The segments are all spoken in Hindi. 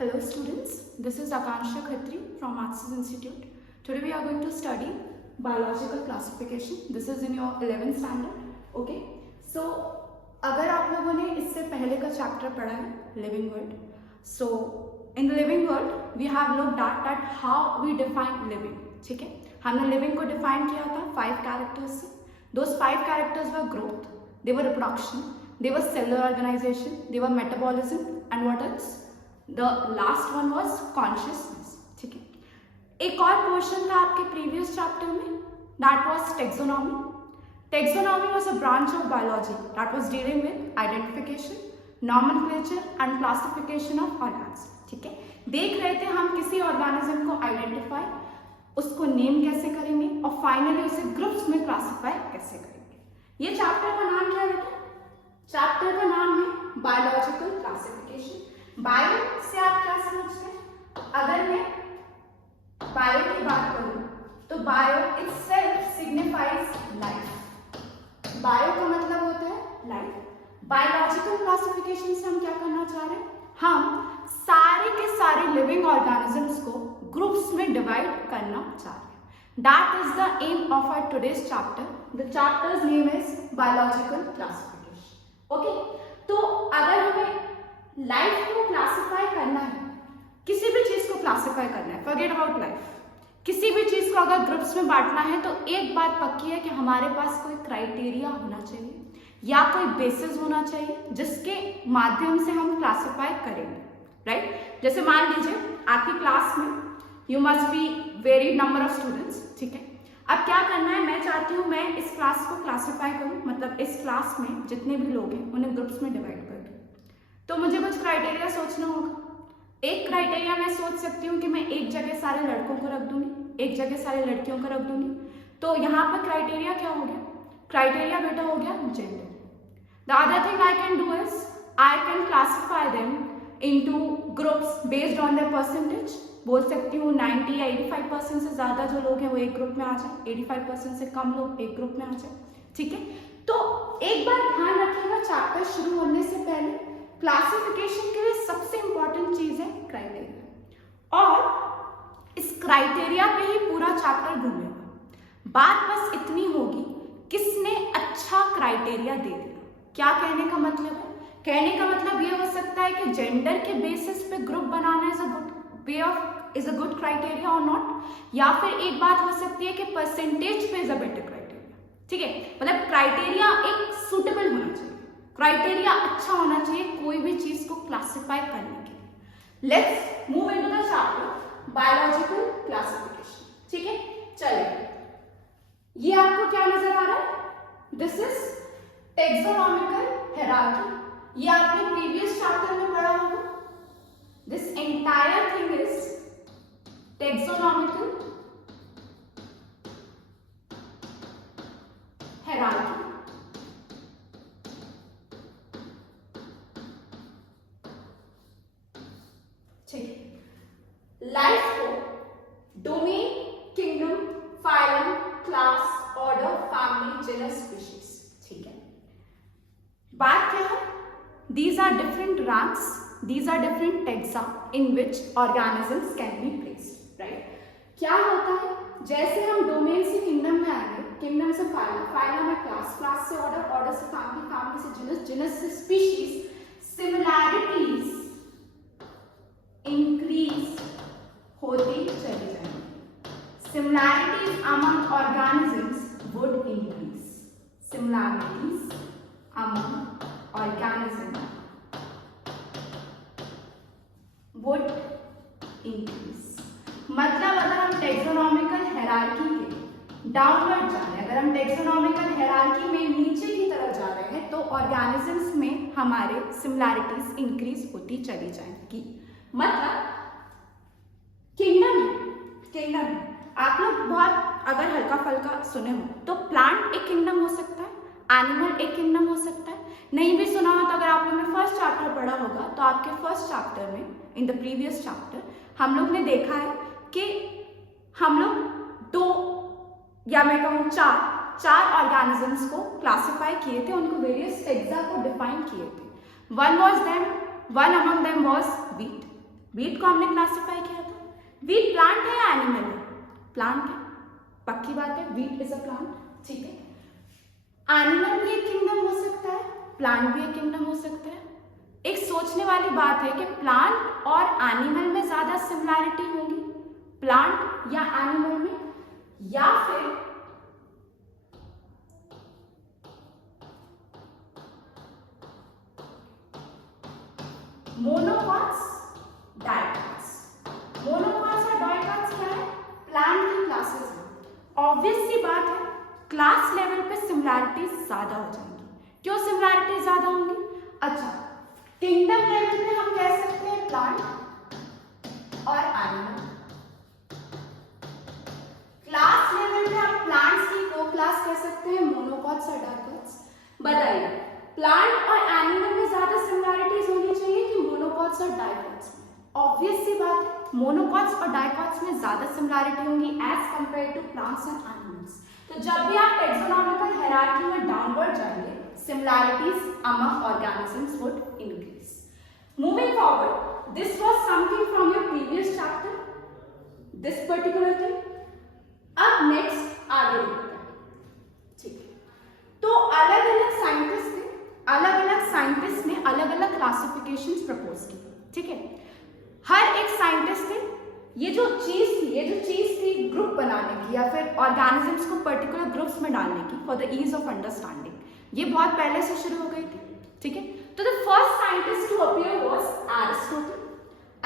Hello students, this is Akansha Khatri from Axis Institute. Today we are going to study biological classification. This is in your 11th standard. Okay. So अगर आप लोगों ने इससे पहले का चैप्टर पढ़ा है living world, so in the living world we have looked at how we define living. ठीक है, हमने लिविंग को डिफाइन किया था 5 कैरेक्टर्स से. Those 5 characters were growth, they were reproduction, they were cellular organization, they were metabolism, and what else? The last one was consciousness. ठीक है, एक और पोर्शन था आपके प्रीवियस चैप्टर में, that was taxonomy. Taxonomy was a branch of biology that was dealing with identification, nomenclature and classification of organisms. ठीक है, देख रहे थे हम किसी ऑर्गेनिज्म को आइडेंटिफाई, उसको नेम कैसे करेंगे और फाइनली उसे ग्रुप्स में क्लासिफाई कैसे करेंगे. ये चैप्टर का नाम क्या है बेटा? चैप्टर का नाम है बायोलॉजिकल क्लासिफिकेशन. बायो से आप क्या समझते हैं? अगर मैं बायो की बात करूं तो bio itself signifies life. Bio का मतलब होता है लाइफ. बायोलॉजिकल क्लासिफिकेशन से हम क्या करना चाह रहे हैं? हम सारे के सारे लिविंग ऑर्गेनिजम्स को ग्रुप्स में डिवाइड करना चाह रहे हैं. That is the aim of our today's chapter. The chapter's name is biological classification. Okay, तो अगर हमें लाइफ को क्लासिफाई करना है, किसी भी चीज को क्लासिफाई करना है, फॉरगेट अबाउट लाइफ, किसी भी चीज को अगर ग्रुप्स में बांटना है तो एक बात पक्की है कि हमारे पास कोई क्राइटेरिया होना चाहिए या कोई बेसिस होना चाहिए जिसके माध्यम से हम क्लासिफाई करेंगे. राइट? जैसे मान लीजिए आपकी क्लास में you must be varied number of students. ठीक है, अब क्या करना है, मैं चाहती हूँ मैं इस क्लास को क्लासिफाई करूँ, मतलब इस क्लास में जितने भी लोग हैं उन्हें ग्रुप्स में डिवाइड कर दूँ. तो मुझे कुछ क्राइटेरिया सोचना होगा. एक क्राइटेरिया मैं सोच सकती हूँ कि मैं एक जगह सारे लड़कों को रख दूंगी, एक जगह सारे लड़कियों को रख दूंगी. तो यहाँ पर क्राइटेरिया क्या हो गया? क्राइटेरिया बेटा हो गया gender. The other thing I can do is I can classify them into groups based on their percentage. बोल सकती हूँ 90 या 85% से ज्यादा जो लोग हैं वो एक ग्रुप में आ जाए, 85% से कम लोग एक ग्रुप में आ जाए. ठीक है, तो एक बार ध्यान रखिएगा चैप्टर शुरू होने से पहले क्लासिफिकेशन के लिए सबसे इंपॉर्टेंट चीज है क्राइटेरिया, और इस क्राइटेरिया पे ही पूरा चैप्टर घूमेगा. बात बस इतनी होगी किसने अच्छा क्राइटेरिया दे दिया. क्या कहने का मतलब है? कहने का मतलब ये हो सकता है कि जेंडर के बेसिस पे group banana is a good way of is a good criteria और नॉट, या फिर एक बात हो सकती है कि परसेंटेज पे इज अ बेटर क्राइटेरिया. ठीक है, मतलब क्राइटेरिया एक सुटेबल होना चाहिए, क्राइटेरिया अच्छा होना चाहिए कोई भी चीज को क्लासिफाई करने के लिए. Let's move into the chapter biological classification. ठीक है, चलिए ये आपको क्या नजर आ रहा है? This is taxonomical hierarchy. ये आपने प्रीवियस चैप्टर में पढ़ा होगा. This entire thing is taxonomical hierarchy. Life को domain, kingdom, phylum, class, order, family, genus, species. ठीक है, बात क्या है? These are different ranks, these are different taxa in which organisms can be placed. Right? क्या होता है? जैसे हम डोमेन से किंगडम में आएंगे, किंगडम से फाइलम, फाइलम में क्लास, क्लास से ऑर्डर, ऑर्डर से फैमिली, फैमिली से जेनस, जेनस से स्पीशीज. सिमिलैरिटीज इंक्रीज होती चली जाएंगी. Similarities among organisms would increase. Similarities among organisms would increase. मतलब अगर हम टैक्सोनॉमिकल हायरार्की के डाउनवर्ड जा रहे हैं, अगर हम टैक्सोनॉमिकल हायरार्की में नीचे की तरफ जा रहे हैं तो ऑर्गेनिजम्स में हमारे सिमिलैरिटीज इंक्रीज होती चली जाएंगी. मतलब किंगडम आप लोग बहुत अगर हल्का फल्का सुने हो तो प्लांट एक किंगडम हो सकता है, एनिमल एक किंगडम हो सकता है. नहीं भी सुना हो तो अगर आप लोग ने फर्स्ट चैप्टर पढ़ा होगा तो आपके फर्स्ट चैप्टर में इन द प्रीवियस चैप्टर हम लोग ने देखा है कि हम लोग 2 या मैं कहूँ 4 ऑर्गेनिजम्स को क्लासिफाई किए थे, उनको वेरियस टेक्सा को डिफाइन किए थे. One among them was wheat, wheat को हमने क्लासिफाई किया था। वीट प्लांट है या एनिमल है? प्लांट है, पक्की बात है, वीट इज अ प्लांट, ठीक है। एनिमल भी एक किंगडम हो सकता है, प्लांट भी एक किंगडम हो सकता है। एक सोचने वाली बात है कि प्लांट और एनिमल में ज्यादा सिमिलैरिटी होगी, प्लांट या एनिमल में, या फिर मोनोकॉट्स, डाइकॉट्स। मोनोकॉट्स और डाइकॉट्स क्या है? प्लांट की क्लासेस है। ऑब्वियस सी बात है, क्लास लेवल पे सिमिलैरिटीज ज्यादा हो जाएंगी। क्यों सिमिलैरिटीज ज्यादा होंगी? अच्छा, किंगडम लेवल पे हम कह सकते हैं प्लांट और एनिमल, क्लास लेवल पे आप प्लांट्स की को क्लास कह सकते हैं मोनोकॉट्स और डाइकॉट्स। बताइए, प्लांट और एनिमल में ज्यादा सिमिलैरिटीज होनी चाहिए कि मोनोकॉट्स और डाइकॉट्स में? ऑब्वियस सी बात है, मोनोकॉट्स और डाइकॉट्स में ज्यादा सिमिलैरिटी होंगी as compare to plants and animals. तो जब भी आप टेक्सोनॉमिकल हायरार्की में डाउनवर्ड जाएंगे, similarities among organisms would increase. Moving forward, this was something from your previous chapter, this particular thing. अब next आगे बढ़ते हैं, ठीक है। तो अलग अलग साइंटिस्ट थे, अलग अलग साइंटिस्ट ने अलग अलग क्लासिफिकेशंस प्रपोज की, ठीक है। हर एक साइंटिस्ट ने ये जो चीज थी ग्रुप बनाने की या फिर ऑर्गेनिजम्स को पर्टिकुलर ग्रुप्स में डालने की for the ease of understanding, ये बहुत पहले से शुरू हो गई थी, ठीक है। तो the first scientist to appear was Aristotle.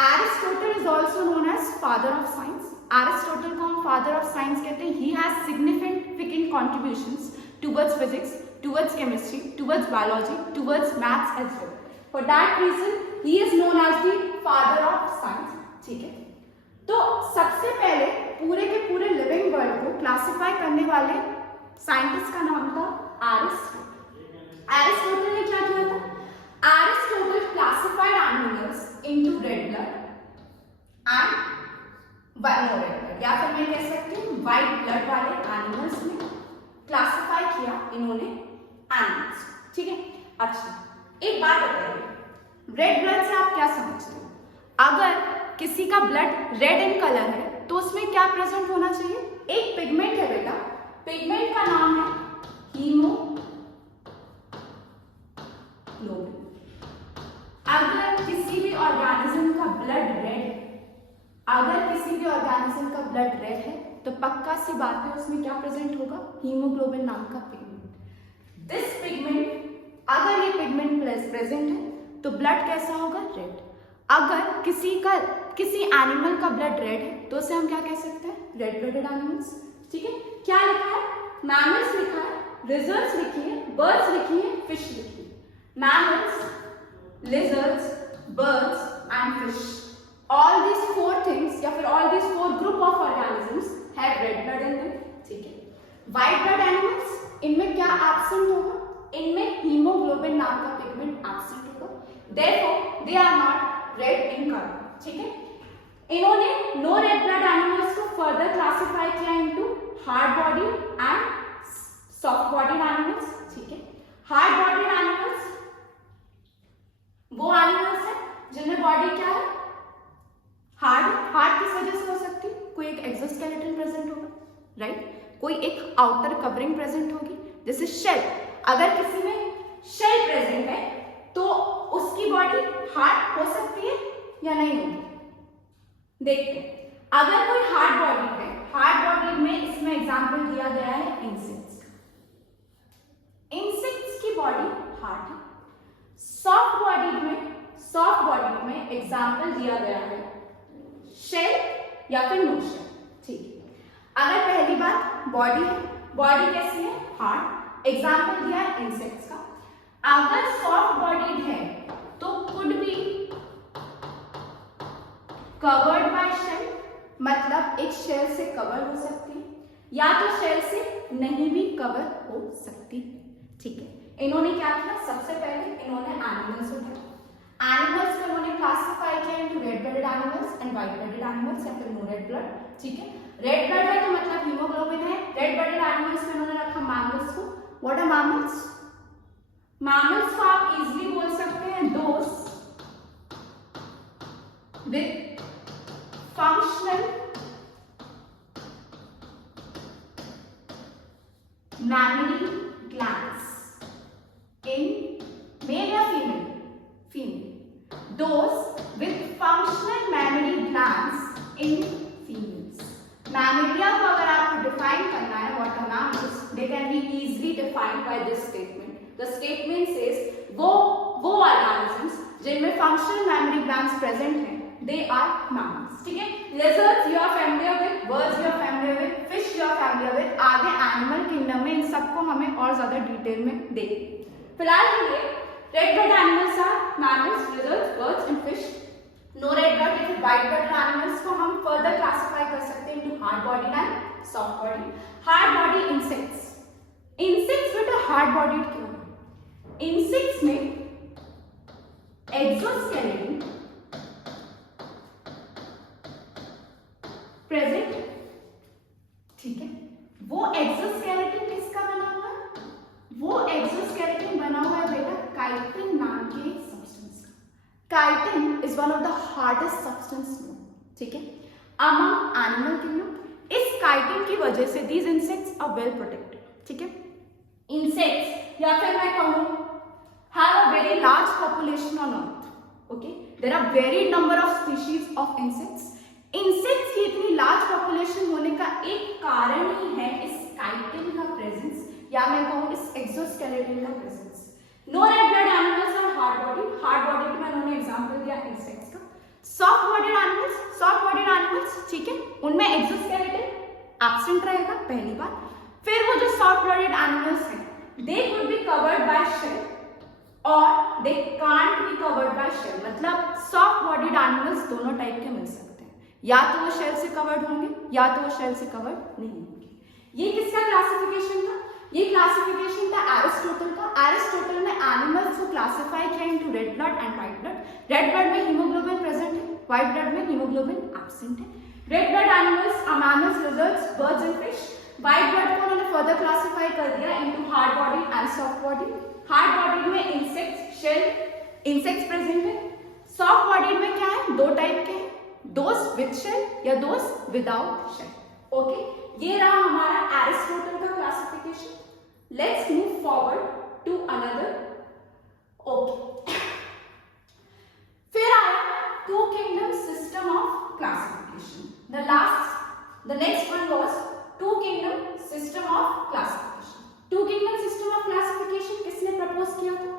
Aristotle is also known as father of science. Aristotle को हम फादर ऑफ साइंस कहते हैं। He has significant contributions towards physics, towards chemistry, towards biology, towards maths as well. For that reason he is known as the father of science, ठीक है। तो सबसे पहले पूरे के पूरे लिविंग वर्ल्ड को क्लासिफाई करने वाले साइंटिस्ट का नाम था एरिस्टोटल। एरिस्टोटल ने क्या किया था? Aristotle classified animals into red blood and no red blood, या फिर मैं कह सकती हूँ व्हाइट ब्लड वाले एनिमल्स में क्लासिफाई किया इन्होंने एनिमल्स, ठीक है। अच्छा, एक बात बताइए, रेड ब्लड से आप क्या समझते हो? अगर किसी का ब्लड रेड इन कलर है तो उसमें क्या प्रेजेंट होना चाहिए? एक पिगमेंट है बेटा, पिगमेंट का नाम है हीमोग्लोबिन। अगर किसी भी ऑर्गेनिज्म का ब्लड रेड है, तो पक्का सी बात है उसमें क्या प्रेजेंट होगा? हीमोग्लोबिन नाम का पिगमेंट। दिस पिगमेंट, अगर ये पिगमेंट प्रेजेंट है तो ब्लड कैसा होगा? रेड। अगर किसी एनिमल का ब्लड रेड है तो उसे हम क्या कह सकते हैं? रेड ब्लडेड एनिमल्स, ठीक है। क्या लिखा है? मैमल्स लिखा है, लिजर्ड्स लिखी है, बर्ड्स लिखी है, फिश लिखी है। Mammals, lizards, birds and fish, all these four things या फिर all these four group of organisms have red blood in them, ठीक है। white blood animals, इनमें क्या एब्सेंट होगा? इनमें हीमोग्लोबिन नाम का पिगमेंट एब्सेंट होगा, therefore they are not red in color, ठीक है। इन्होंने नो रेड ब्लड एनिमल्स को फर्दर क्लासिफाई किया into hard body and soft bodied animals, ठीक है। हार्ड बॉडीड एनिमल्स वो एनिमल्स हैं जिनमें बॉडी क्या है? हार्ड किस वजह से हो सकती है? कोई एक एक्सोस्केलेटन प्रेजेंट होगा, राइट, कोई एक आउटर कवरिंग प्रेजेंट होगी, जैसे शेल। अगर किसी में शेल प्रेजेंट है तो उसकी बॉडी हार्ड हो सकती है या नहीं होगी? देखते हैं। अगर कोई हार्ड बॉडी है, हार्ड बॉडी में इसमें एग्जांपल दिया गया है इंसेक्ट्स का। इंसेक्ट्स की बॉडी हार्ड है। सॉफ्ट बॉडी में एग्जांपल दिया गया है शेल या फिर नो शेल, ठीक है। अगर पहली बात बॉडी है, बॉडी कैसी है? हार्ड, एग्जांपल दिया है इंसेक्ट्स का। अगर सॉफ्ट बॉडी है तो could be covered by shell, मतलब एक शेल से कवर हो सकती है या तो शेल से नहीं भी कवर हो सकती, ठीक है। इन्होंने क्या किया? सबसे पहले इन्होंने एनिमल्स उठाए, एनिमल्स को इन्होंने क्लासिफाई किया into red blooded animals and white blooded animals या फिर नो रेड ब्लड, ठीक है। रेड ब्लड है तो मतलब हीमोग्लोबिन है। रेड ब्लडेड एनिमल्स में इन्होंने रखा मैमल्स को। What are mammals? मैमल्स को आप इजीली बोल सकते हैं with functional mammary glands in male or female? Female. Those with functional mammary glands in females. Mammalia को अगर आपको define करना है, what are mammals? They can be easily defined by this statement. The statement says वो organisms जिनमें functional mammary glands present हैं, they are mammals. ठीक है? Lizards you are familiar with, birds you are familiar with, fish you are familiar with. आगे animal kingdom में इन सबको हमें और ज्यादा डिटेल में देखेंगे. फिलहाल के लिए red blood animals are mammals, lizards, birds and fish. No red blood या फिर white blood animals को हम further classify कर सकते हैं into hard bodied and soft bodied. Hard body insects. Insects बेटा hard bodied क्यों है? Insects में exoskeleton प्रेजेंट है, ठीक है? वो एक्सोस्केलेटन किसका बना हुआ है? वो एक्सोस्केलेटन बना हुआ है बेटा काइटिन नाम के सब्सटेंस का. Chitin is one of the hardest substance known, ठीक है, अमंग एनिमल किंगडम. इस काइटिन की वजह से these insects are well protected, ठीक है? इंसेक्ट्स या फिर मैं कहूं have a very large population on earth. Okay, there are varied number of species of insects. Insects की इतनी लार्ज पॉपुलेशन होने का एक कारण ही है इस काइटिन का प्रेजेंस या मैं कहूँ इस एक्सोस्केलेटन का presence. No red blood animals are hard bodied. Hard bodied में उन्होंने एग्जांपल दिया इंसेक्ट्स का. सॉफ्ट बॉडीड एनिमल्स, ठीक है, उनमें एक्सोस्केलेटन एब्सेंट रहेगा पहली बार. फिर वो जो सॉफ्ट बॉडीड एनिमल्स हैं they could be covered by shell और they can't be covered by shell. मतलब सॉफ्ट बॉडीड एनिमल्स दोनों टाइप के मिल सकते हैं, या तो वो शेल से कवर्ड होंगे या तो वो शेल से कवर्ड नहीं होंगे. ये किसका क्लासिफिकेशन था? ये क्लासिफिकेशन था एरिस्टोटल का. एरिस्टोटल ने एनिमल्स को क्लासिफाई किया into red blood and white blood. Red blood में हीमोग्लोबिन प्रेजेंट है, व्हाइट ब्लड में हीमोग्लोबिन एब्सेंट है. Red blood animals are mammals, lizards, birds and fish. White blood को उन्होंने फर्दर क्लासिफाई कर दिया into hard body and soft body. Hard body में इंसेक्ट्स, शेल इंसेक्ट्स प्रेजेंट है. सॉफ्ट बॉडी में क्या है? दो टाइप के हैं, those with shell या those without shell. Okay, ये रहा हमारा एरिस्टोटल का classification. Let's move forward to another. Okay. फिर आया two kingdom system of classification. The next one was two kingdom system of classification. Two kingdom system of classification किसने प्रपोज किया था?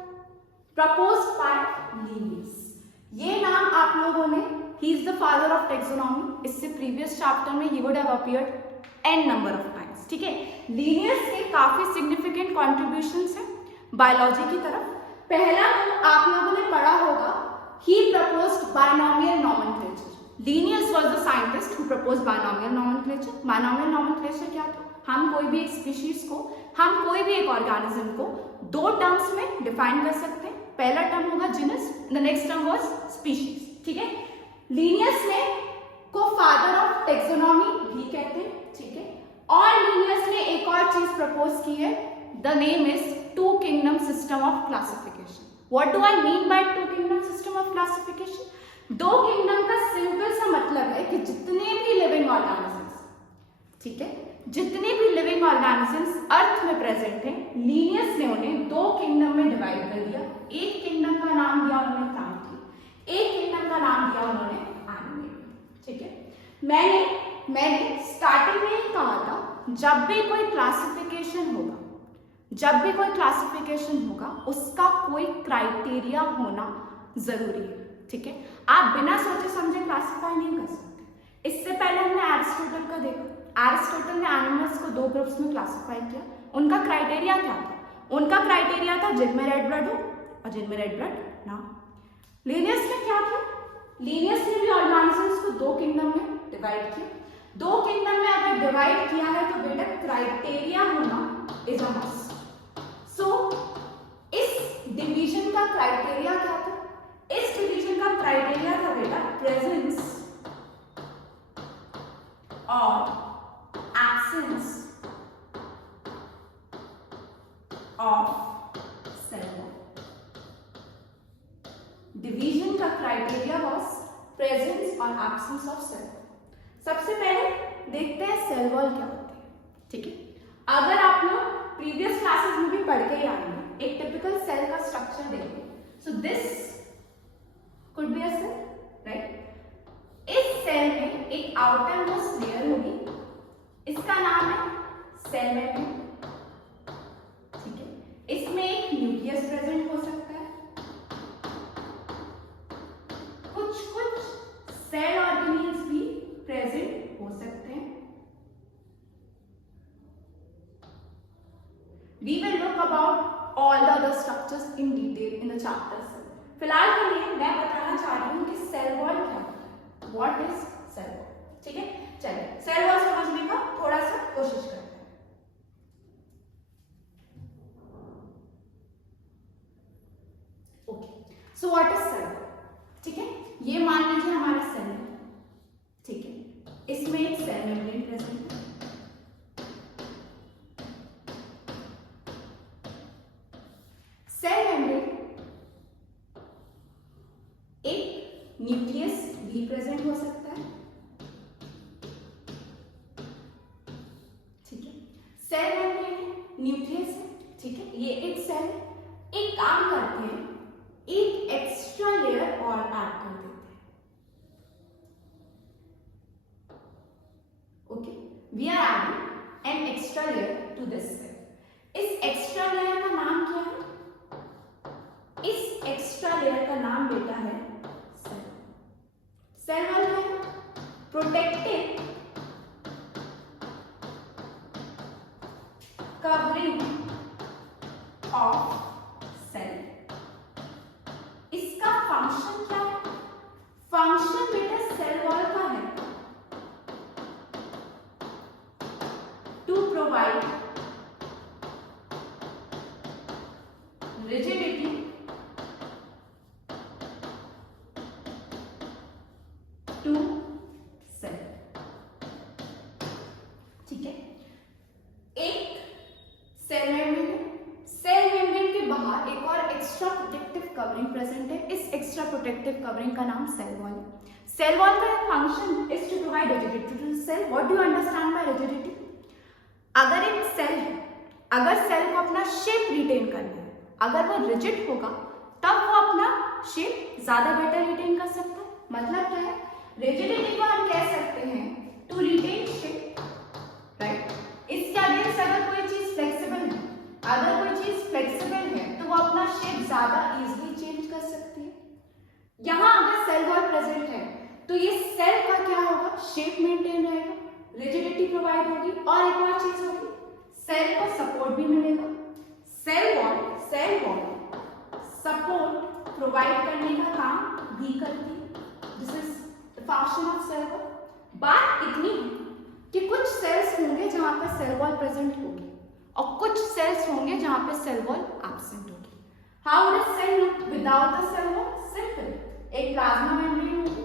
Proposed by Linnaeus. ये नाम आप लोगों ने He is the father of taxonomy. इससे previous chapter में he would have appeared n number of times. ठीक है? Linnaeus के काफी significant contributions हैं बायोलॉजी की तरफ. पहला तो आप लोगों ने पढ़ा होगा he proposed binomial nomenclature. Linnaeus was the scientist who proposed binomial nomenclature. Binomial nomenclature क्या था? हम कोई भी एक स्पीशीज को, हम कोई भी एक ऑर्गेनिज्म को दो टर्म्स में डिफाइन कर सकते हैं. पहला टर्म होगा genus, the next term was species. ठीक है? लीनियस ने को फादर ऑफ टेक्सोनॉमी भी कहते हैं, ठीक है? और लीनियस ने एक और चीज प्रपोज की है, the name is two kingdom system of classification. What do I mean by two kingdom system of classification? दो किंगडम का सिंपल सा मतलब है कि जितने भी लिविंग ऑर्गेनिजम्स, ठीक है, जितने भी लिविंग ऑर्गेनिजम्स अर्थ में प्रेजेंट हैं, लीनियस ने उन्हें दो किंगडम में डिवाइड कर दिया. एक किंगडम का नाम दिया उन्होंने प्लांट, एक किंगडम का नाम दिया उन्होंने एनिमल. ठीक है? मैंने स्टार्टिंग में ही कहा था जब भी कोई क्लासिफिकेशन होगा उसका कोई क्राइटेरिया होना जरूरी है. ठीक है? आप बिना सोचे समझे क्लासिफाई नहीं कर सकते. इससे पहले हमने एरिस्टोटल का देखा. एरिस्टोटल ने एनिमल्स को दो ग्रुप्स में क्लासिफाई किया. उनका क्राइटेरिया क्या था? उनका क्राइटेरिया था जिनमें रेड ब्लड हो और जिनमें रेड ब्लड ना. लीनियस ने क्या किया? लीनियस ने भी ऑर्गेनिजम्स को दो किंगडम में डिवाइड किया. दो किंगडम में अगर डिवाइड किया है तो बेटा क्राइटेरिया होना इज अ मस्ट. सो इस डिवीजन का क्राइटेरिया क्या था? इस डिवीजन का क्राइटेरिया था बेटा प्रेजेंस और absence of cell wall. Division का criteria was प्रेजेंस और एब्सेंस ऑफ सेल वॉल। सबसे पहले देखते हैं सेल वॉल क्या होती है, ठीक है। अगर आप लोग प्रीवियस क्लासेस में भी पढ़ के ही आएंगे, एक टिपिकल सेल का स्ट्रक्चर देखेंगे। So this could be a cell, right. इस सेल में एक आउटर मोस्ट लेयर होगी, इसका नाम है सेल मेम्ब्रेन, ठीक है। इसमें एक न्यूक्लियस प्रेजेंट हो सकता है, कुछ सेल ऑर्गेनेल्स भी प्रेजेंट हो सकते हैं। We will look about all the other structures in detail in the chapter 7. फिलहाल के लिए मैं बताना चाह रही हूँ कि सेल वॉल क्या होता है, व्हाट इज सेल वॉल, ठीक है। चलिए सेल वॉल समझने का थोड़ा सा कोशिश करते हैं। Okay, so what is cell wall, ठीक है। ये मान लीजिए हमारा सेल है, ठीक है। इसमें एक सेल मेम्ब्रेन प्रेजेंट है, सेल मेम्ब्रेन एक न्यूक्लियस भी प्रेजेंट हो सकता है, ठीक है। सेल मेम्ब्रेन है, न्यूक्लियस है, ठीक है। ये एक सेल एक काम करते हैं, एक एक्स्ट्रा लेयर और ऐड कर देते हैं, okay. We are adding an extra layer to this cell. इस एक्स्ट्रा लेयर का नाम क्या है? इस एक्स्ट्रा लेयर का नाम बेटा है सेल। सेल वॉल है प्रोटेक्टिव कवरिंग ऑफ सेल। इसका फंक्शन क्या है? फंक्शन बेटा सेल वॉल का है to provide rigidity to cell, ठीक है। एक सेल मेम्ब्रेन है, सेल मेम्ब्रेन के बाहर एक और एक्स्ट्रा प्रोटेक्टिव कवरिंग प्रेजेंट है। इस एक्स्ट्रा प्रोटेक्टिव कवरिंग का नाम सेल वॉल है। सेल वॉल का function is to provide rigidity to cell. What do you understand by rigidity? अगर एक सेल है, अगर सेल को अपना शेप रिटेन करना है, अगर वो रिजिड होगा तब वो अपना शेप ज्यादा बेटर रिटेन कर सकता है। मतलब क्या है? रिजिडिटी को हम कह सकते हैं टू रिटेन शेप, राइट। इसके अगेंस्ट अगर कोई चीज फ्लेक्सिबल है, अगर कोई चीज फ्लेक्सिबल है तो वो अपना शेप ज्यादा इजीली चेंज कर सकती है। यहां अगर सेल वॉल प्रेजेंट है तो ये सेल का क्या होगा? शेप मेंटेन रहेगा, रिजिडिटी प्रोवाइड होगी, और एक और चीज होगी, सेल को सपोर्ट भी मिलेगा। सेल वॉल सपोर्ट प्रोवाइड करने का काम भी करती है। This is the function of cell wall. बात इतनी है कि कुछ सेल्स होंगे जहां पर सेल वॉल प्रेजेंट होगी और कुछ सेल्स होंगे जहां पे सेल वॉल एब्सेंट होगी। How does cell look without the cell wall? Simple, एक प्लाज्मा मेम्ब्रेन होगी,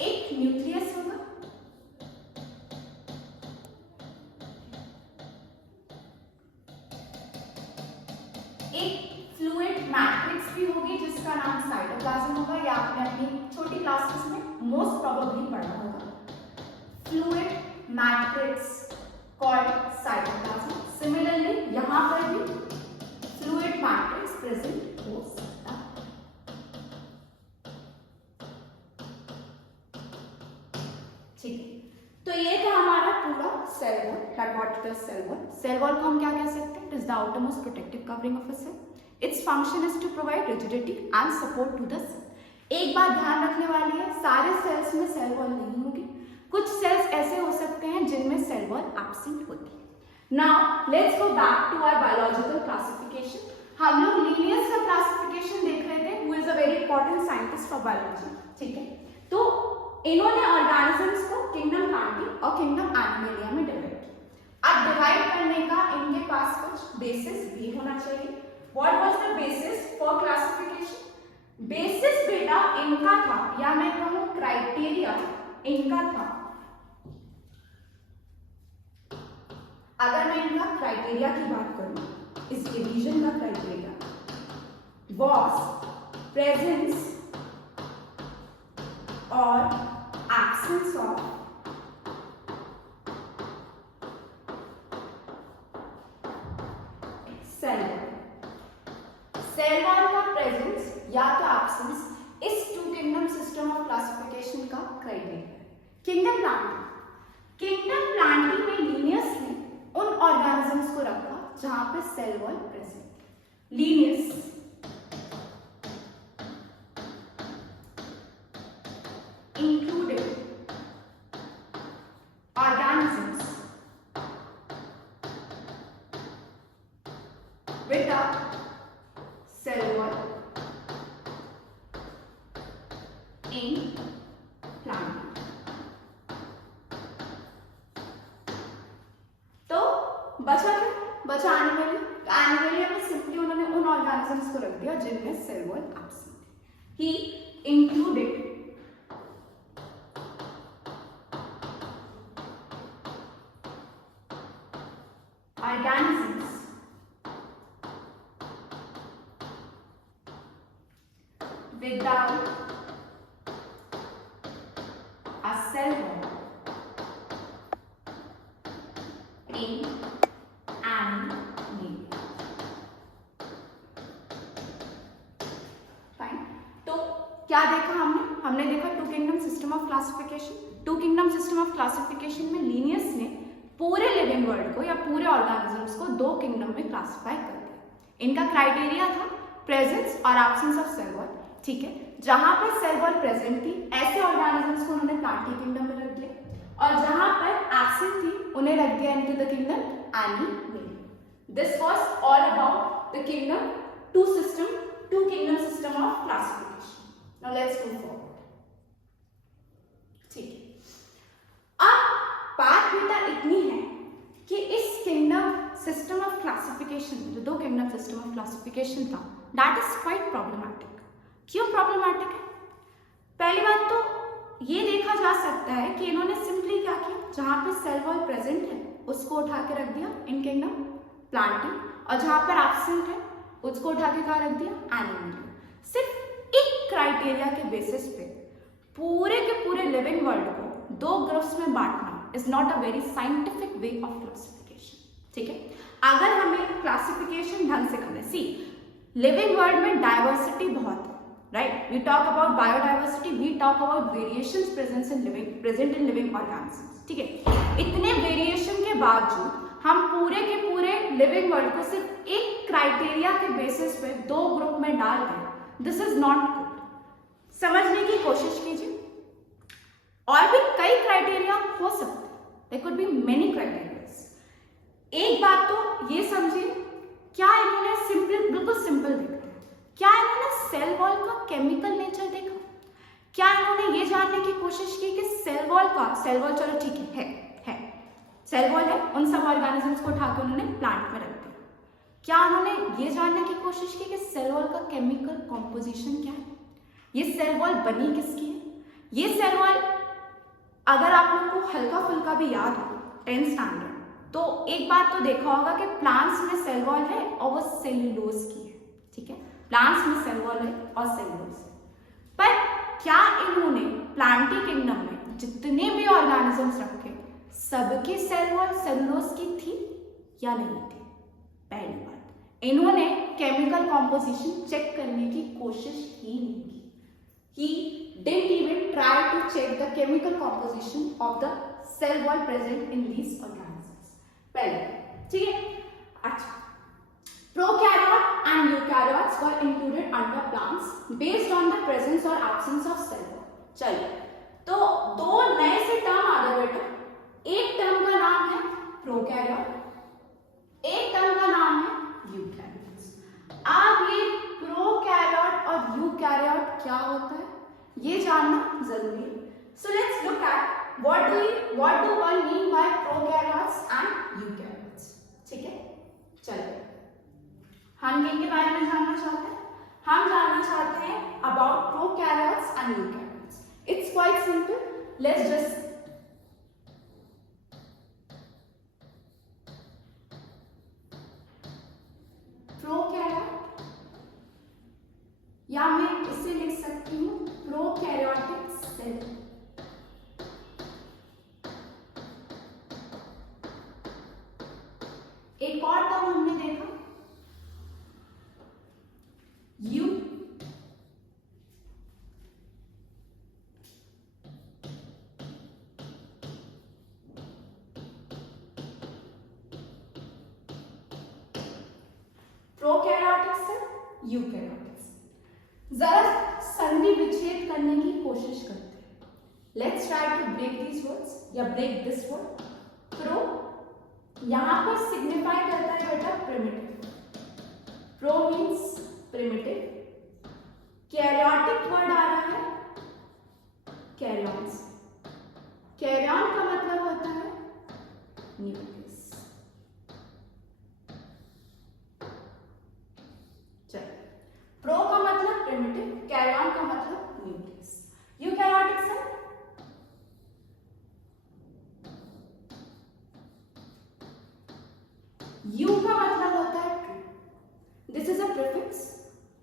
एक न्यूक्लियस होगा, एक फ्लूइड मैट्रिक्स भी होगी जिसका नाम साइटोप्लाज्म होगा। या आपने अपनी छोटी क्लासेस में मोस्ट प्रोबेबली पढ़ा होगा। Fluid matrix called cytoplasm. Similarly यहां पर भी फ्लूइड मैट्रिक्स प्रेजेंट हो सकता है, ठीक है। तो ये था हमारा पूरा cell wall, what is cell wall. Cell wall को हम क्या कह सकते हैं? It is the outermost protective covering of a cell. Its function is to provide rigidity and support to the cell. एक बात ध्यान रखने वाली है, सारे सेल्स में सेल वॉल नहीं होगी, कुछ सेल्स ऐसे हो सकते हैं जिनमें सेल वॉल एब्सेंट होती है। Now let's go back to our biological classification. हम लोग लीनियस का क्लासिफिकेशन देख रहे थे, who is a very important scientist for biology, ठीक है। तो इन्होंने ऑर्गेनिजम्स को किंगडम प्लांटी और किंगडम एनिमलिया में डिवाइड किया। अब डिवाइड करने का इनके पास कुछ बेसिस भी होना चाहिए। What was the basis for classification? Basis बेटा इनका था, या मैं कहूं क्राइटेरिया इनका था, अगर मैं इनका क्राइटेरिया की बात करूं, इस डिवीजन का क्राइटेरिया वॉज प्रेजेंस और एब्सेंस ऑफ सेल वॉल का प्रेजेंस या तो एब्सेंस इस two kingdom system of classification का क्राइटेरिया। किंगडम प्लांटी में लीनियस ने उन ऑर्गेनिजम्स को रखा जहां पे cell wall present. Linnaeus included organisms with a cell wall in plant। तो बचा एनिमली में सिंपली उन्होंने उन ऑर्गेनिजम्स को रख दिया जिनमें सेल वॉल एब्सेंट है। He included organisms without a cell wall in animal। Fine. तो क्या देखा हमने देखा two kingdom system of classification. Two kingdom system of classification में लीनियस ने पूरे लिविंग वर्ल्ड को या पूरे ऑर्गेनिजम्स को दो किंगडम में क्लासिफाई कर दिया। इनका क्राइटेरिया था प्रेजेंस और एब्सेंस ऑफ सेल वॉल। ठीक है, जहां पर सेल वॉल प्रेजेंट थी ऐसे ऑर्गेनिजम्स को उन्होंने प्लांटी किंगडम में रख दिया और जहां पर एब्सेंट थी उन्हें रख दिया into the kingdom animal. This was all about the kingdom two kingdom system of classification. Now let's move forward. ठीक है, अब बात बेटा इतनी है कि इस किंगडम सिस्टम ऑफ क्लासिफिकेशन, जो दो किंगडम सिस्टम ऑफ क्लासिफिकेशन था, दैट इज क्वाइट प्रॉब्लमैटिक। क्यों प्रॉब्लमैटिक है? पहली बात तो ये देखा जा सकता है कि इन्होंने सिंपली क्या किया, जहां पे सेल वॉल प्रेजेंट है उसको उठा के रख दिया इन किंगडम प्लांटी, और जहां पर एब्सेंट है उसको उठा के कहा रख दिया एनिमल। सिर्फ एक क्राइटेरिया के बेसिस पे पूरे के पूरे लिविंग वर्ल्ड को दो ग्रुप्स में बांटना is not a very scientific way of classification। ठीक है, अगर हमें क्लासिफिकेशन ढंग से करना है, सी लिविंग वर्ल्ड में डाइवर्सिटी बहुत है, right. We talk about biodiversity, we talk about variations present in living organisms. ठीक है, इतने वेरिएशन के बावजूद हम पूरे के पूरे लिविंग वर्ल्ड को सिर्फ एक क्राइटेरिया के बेसिस पे दो ग्रुप में डाल दें, दिस इज नॉट गुड। समझने की कोशिश कीजिए, और भी कई क्राइटेरिया हो सकते हैं, there could be many criterias. एक बात तो ये समझिए, क्या इन्होंने बिल्कुल सिंपल देखते हैं, क्या इन्होंने सेल वॉल का केमिकल नेचर देखा? क्या इन्होंने ये जानने की कोशिश की कि सेल वॉल चलो ठीक है सेल वॉल है, उन सब ऑर्गेनिजम्स को उठा के उन्होंने प्लांट में रख दिया। क्या उन्होंने ये जानने की कोशिश की कि सेल वॉल का केमिकल कॉम्पोजिशन क्या है, ये सेल वॉल बनी किसकी है? ये सेल वॉल अगर आप लोग को हल्का फुल्का भी याद हो 10th स्टैंडर्ड, तो एक बात तो देखा होगा कि प्लांट्स में सेल वॉल है और वो सेल्यूलोज की है। ठीक है, प्लांट्स में सेल वॉल है और सेल्यूलोज है। पर क्या इन्होंने प्लांटी किंगडम में जितने भी ऑर्गेनिजम्स रखे सबकी सेल वॉल सेल्यूलोज की थी या नहीं थी? पहली बात, इन्होंने केमिकल कॉम्पोजिशन चेक करने की कोशिश ही नहीं की। He didn't even try to check the chemical composition of the cell wall present in these organisms। पहले, ठीक है। अच्छा, prokaryote and eukaryotes were included under plants based on the presence or absence of cell wall। चलिए, तो दो नए से टर्म आ गए बेटा। एक टर्म का नाम है प्रोकैरियोट, एक टर्म का नाम है यूकैरियोट्स। अब ये प्रोकैरियोट और यूकैरियोट क्या होता है ये जानना जरूरी है। So let's look at what do one mean by prokaryotes and eukaryotes. ठीक है, चलिए हम किनके बारे में जानना चाहते हैं? हम जानना चाहते हैं about prokaryotes and eukaryotes. It's quite simple, let's just या मैं इसे लिख सकती हूँ प्रोकैरियोटिक सेल। एक और टर्म हमने देखा you, prokaryotic cell, eukaryotic cell. जरा संधि विच्छेद करने की कोशिश करते हैं। Let's try to break these words या ब्रेक दिस वर्ड। प्रो यहां पर सिग्निफाई करता है बेटा primitive, pro means primitive. Karyotic word आ रहा है कैरियॉन्स, कैरियॉन का मतलब होता है न्यूक्लियस। चलो, प्रो का मतलब प्रिमिटिव, कैरियॉन का मतलब न्यूक्लियस। यूकैरियोटिक सेल यू का मतलब होता है true. This is a prefix.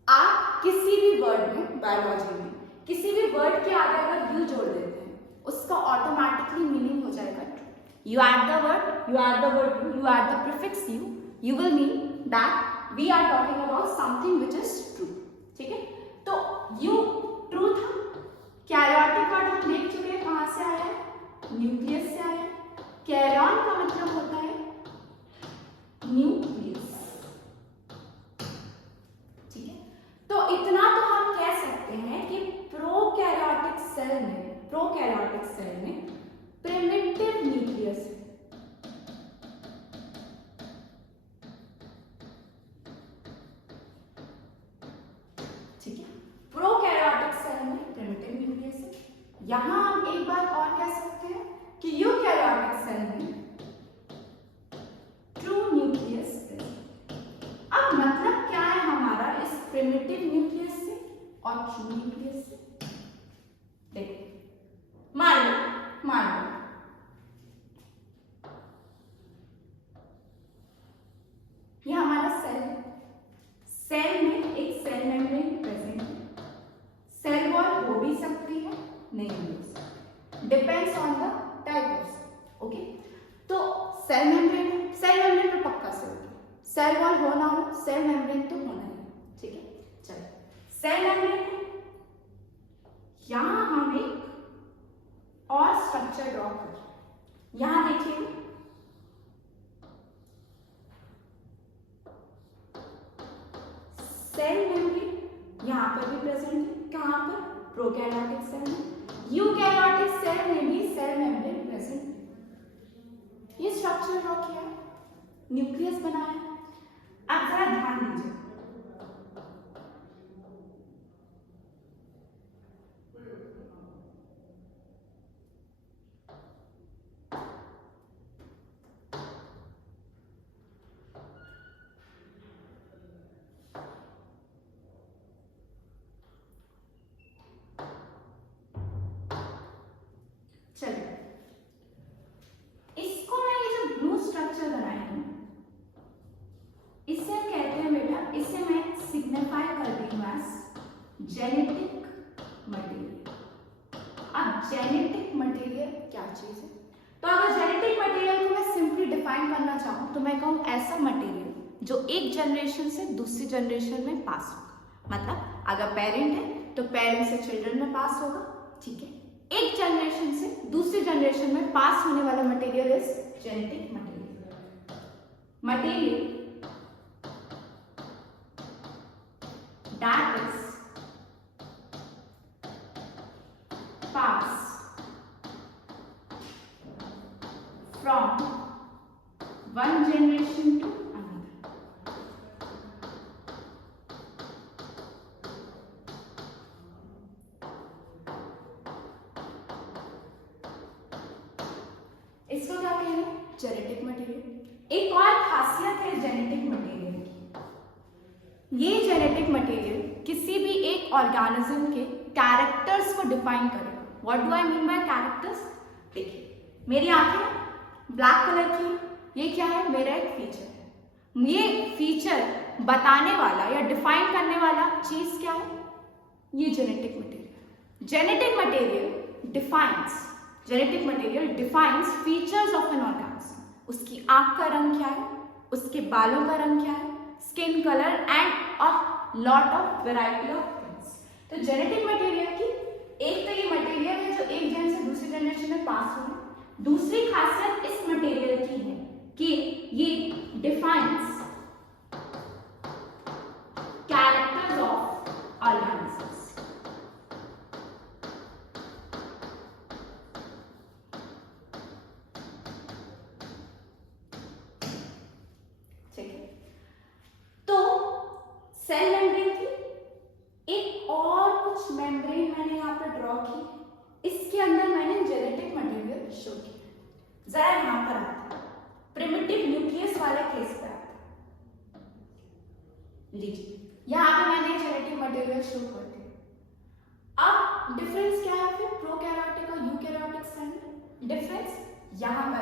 आप किसी भी वर्ड में, बायोलॉजी में किसी भी वर्ड के आगे अगर यू जोड़ देते हैं उसका ऑटोमेटिकली मीनिंग हो जाएगा true. You add the word, you add the word you add the prefix you will mean that we are talking about something which is true. ठीक है, तो यू ट्रू था। कैरियोटिक वर्ड हम देख चुके हैं, कहां से आया है, न्यूक्लियस से आया है। कैरियॉन का मतलब होता है न्यूक्लियस। ठीक है, तो इतना तो हम कह सकते हैं कि प्रोकैरियोटिक सेल में प्रिमिटिव न्यूक्लियस है। ठीक है, प्रोकैरियोटिक सेल में प्रिमिटिव न्यूक्लियस है। यहां हम एक बात और कह सकते हैं कि यूकैरियोटिक सेल में ट्रू न्यूक्लियस है। अब मतलब क्या है हमारा इस प्रिमिटिव न्यूक्लियस से और ट्रू न्यूक्लियस से? देखो, मान लो ये हमारा सेल है। सेल में एक सेल मेम्ब्रेन प्रेजेंट है। सेल वॉल हो भी सकती है, नहीं हो सकती, depends on the type of cell. Okay, तो सेल मेम्ब्रेन में पक्का से होगी, सेल वॉल हो ना हो, सेल मेम्ब्रेन तो होना ही। ठीक है, चलो सेल मेम्ब्रेन यहां हम एक और स्ट्रक्चर ड्रॉ कर रहे हैं। यहां देखिए सेल मेम्ब्रेन यहां पर भी प्रेजेंट है। कहां पर, प्रोकैरियोटिक सेल में। यूकैरियोटिक सेल में भी सेल मेम्ब्रेन प्रेजेंट है। ये स्ट्रक्चर ड्रॉ किया है, न्यूक्लियस बनाया। अब जरा ध्यान दीजिए, चलिए इसको मैं ये जो ब्लू स्ट्रक्चर बनाई हूं इसे कहते हैं बेटा, इसे मैं सिग्निफाई कर रही हूं एज जेनेटिक मटेरियल। अब जेनेटिक मटेरियल क्या चीज है? तो अगर जेनेटिक मटेरियल को मैं सिंपली डिफाइन करना चाहूं तो मैं कहूं ऐसा मटेरियल जो एक जनरेशन से दूसरी जनरेशन में पास होगा। मतलब अगर पेरेंट है तो पेरेंट से चिल्ड्रन में पास होगा। ठीक है, एक जनरेशन से दूसरी जनरेशन में पास होने वाला material is genetic material that is passed from one generation to another. इसको क्या कह रहे हैं? Genetic material. एक और खासियत है जेनेटिक मटेरियल की, ये जेनेटिक मटेरियल किसी भी एक ऑर्गेनिज्म के कैरेक्टर्स को डिफाइन करेगा। What do I mean bye characters? देखिए मेरी आंखें ब्लैक कलर की, ये क्या है? मेरा एक फीचर है। ये फीचर बताने वाला या डिफाइन करने वाला चीज क्या है? ये genetic material. Genetic material defines features of an organism. उसकी आंख का रंग क्या है, उसके बालों का रंग क्या है, skin colour and a lot of variety of things. तो जेनेटिक मटेरियल की एक तो ये मटेरियल है जो एक जन से दूसरी जनरेशन में पास हो रहा है। दूसरी खासियत इस मटेरियल की है कि ये डिफाइंस कैरेक्टर्स ऑफ ऑर्गेनिजम्स। ठीक है, तो सेल मेम्ब्रेन की एक और कुछ मेम्ब्रेन मैंने यहाँ पर ड्रॉ की, इसके अंदर मैंने जेनेटिक मटेरियल शो किया। जरा यहाँ पर आते हैं, प्रिमिटिव न्यूक्लियस वाले केस पे आते हैं। लीजिए यहाँ पे मैंने जेनेटिक मटेरियल शो कर दिया। अब डिफरेंस क्या है फिर प्रोकैरियोटिक और यूकैरियोटिक सेल में? डिफरेंस यहाँ पर